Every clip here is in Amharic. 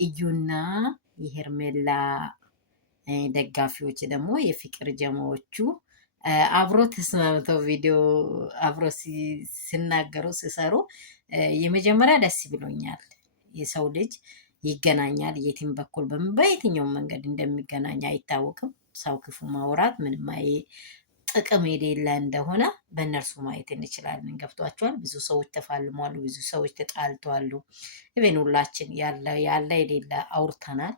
እዩና የሄርሜላ ደጋፊዎች ደግሞ የፍቅር ጀማዎቹ አብሮ ተስማምተው ቪዲዮ አብሮ ሲናገሩ ሲሰሩ የመጀመሪያ ደስ ብሎኛል። የሰው ልጅ ይገናኛል የትም በኩል በየትኛውም መንገድ እንደሚገናኝ አይታወቅም። ሰው ክፉ ማውራት ምንም ጥቅም የሌለ እንደሆነ በእነርሱ ማየት እንችላለን። ገብቷቸዋል። ብዙ ሰዎች ተፋልሟሉ፣ ብዙ ሰዎች ተጣልተዋሉ። ኢቨን ሁላችን ያለ የሌለ አውርተናል።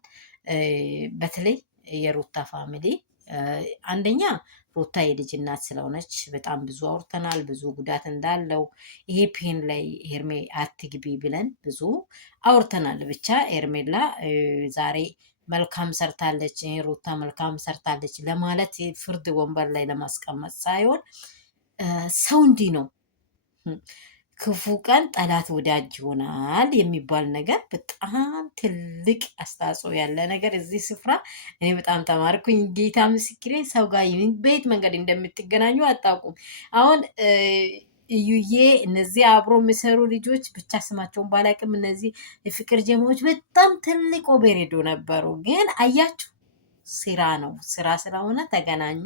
በተለይ የሩታ ፋሚሊ አንደኛ ሩታ የልጅ እናት ስለሆነች በጣም ብዙ አውርተናል። ብዙ ጉዳት እንዳለው ይሄ ፔን ላይ ሄርሜ አትግቢ ብለን ብዙ አውርተናል። ብቻ ሄርሜላ ዛሬ መልካም ሰርታለች፣ ሩታ መልካም ሰርታለች ለማለት ፍርድ ወንበር ላይ ለማስቀመጥ ሳይሆን ሰው እንዲህ ነው። ክፉ ቀን ጠላት ወዳጅ ይሆናል የሚባል ነገር በጣም ትልቅ አስተዋጽኦ ያለ ነገር እዚህ ስፍራ እኔ በጣም ተማርኩኝ። ጌታ ምስክሬ፣ ሰው ጋር በየት መንገድ እንደምትገናኙ አታውቁም። አሁን እዩዬ እነዚህ አብሮ የሚሰሩ ልጆች ብቻ ስማቸውን ባላቅም እነዚህ የፍቅር ጀማዎች በጣም ትልቅ ኦቤሬዶ ነበሩ። ግን አያችሁ ስራ ነው፣ ስራ ስለሆነ ተገናኙ።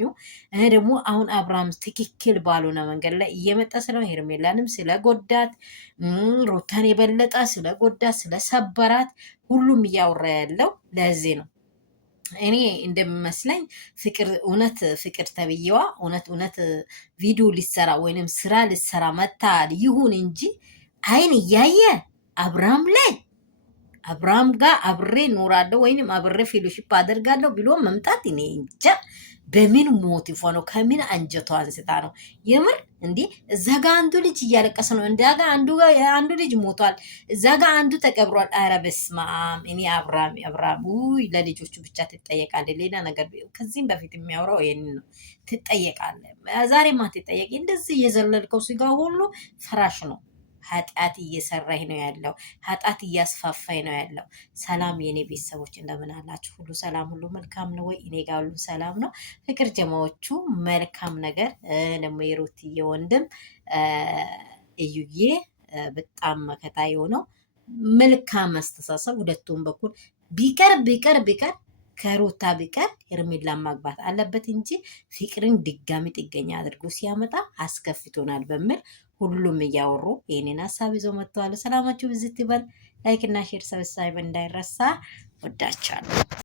ደግሞ አሁን አብርሃም ትክክል ባልሆነ መንገድ ላይ እየመጣ ስለሆነ ሄርሜላንም ስለጎዳት ሩታን የበለጠ ስለጎዳት ስለሰበራት ሁሉም እያወራ ያለው ለዚህ ነው። እኔ እንደሚመስለኝ እውነት ፍቅር ተብዬዋ እውነት ቪዲዮ ሊሰራ ወይንም ስራ ሊሰራ መታል ይሁን እንጂ አይን እያየ አብርሃም ጋር አብሬ እኖራለሁ ወይንም አብሬ ፌሎሺፕ አደርጋለሁ ብሎ መምጣት እኔ እንጃ በምን ሞቲቭ ነው? ከምን አንጀቷ አንስታ ነው? የምር እንዴ! እዛ ጋ አንዱ ልጅ እያለቀሰ ነው፣ እንዳ ጋ አንዱ ልጅ ሞቷል፣ እዛ ጋ አንዱ ተቀብሯል። ኧረ በስመ አብ! እኔ አብርሃም ውይ፣ ለልጆቹ ብቻ ትጠየቃለህ። ሌላ ነገር ከዚህም በፊት የሚያወራው ይሄን ነው። ትጠየቃለህ፣ ዛሬማ ትጠየቅ። እንደዚህ እየዘለልከው ስጋ ሁሉ ፍራሽ ነው። ኃጢአት እየሰራህ ነው ያለው፣ ኃጢአት እያስፋፋኝ ነው ያለው። ሰላም የኔ ቤተሰቦች እንደምን አላችሁ? ሁሉ ሰላም፣ ሁሉ መልካም ነው ወይ? እኔ ጋር ሁሉ ሰላም ነው። ፍቅር ጀማዎቹ መልካም ነገር ደግሞ የሩትዬ ወንድም እዩዬ በጣም መከታ የሆነው መልካም አስተሳሰብ ሁለቱም በኩል ቢቀር ከሩታ ቢቀር ሄርሜላን ማግባት አለበት እንጂ ፍቅርን ድጋሚ ጥገኛ አድርጎ ሲያመጣ አስከፍቶናል በሚል ሁሉም እያወሩ ይህንን ሀሳብ ይዘው መጥተዋል። ሰላማችሁ ብዝት ይበል። ላይክ እና ሼር ሰብስክራይብ እንዳይረሳ። ወዳችኋለሁ።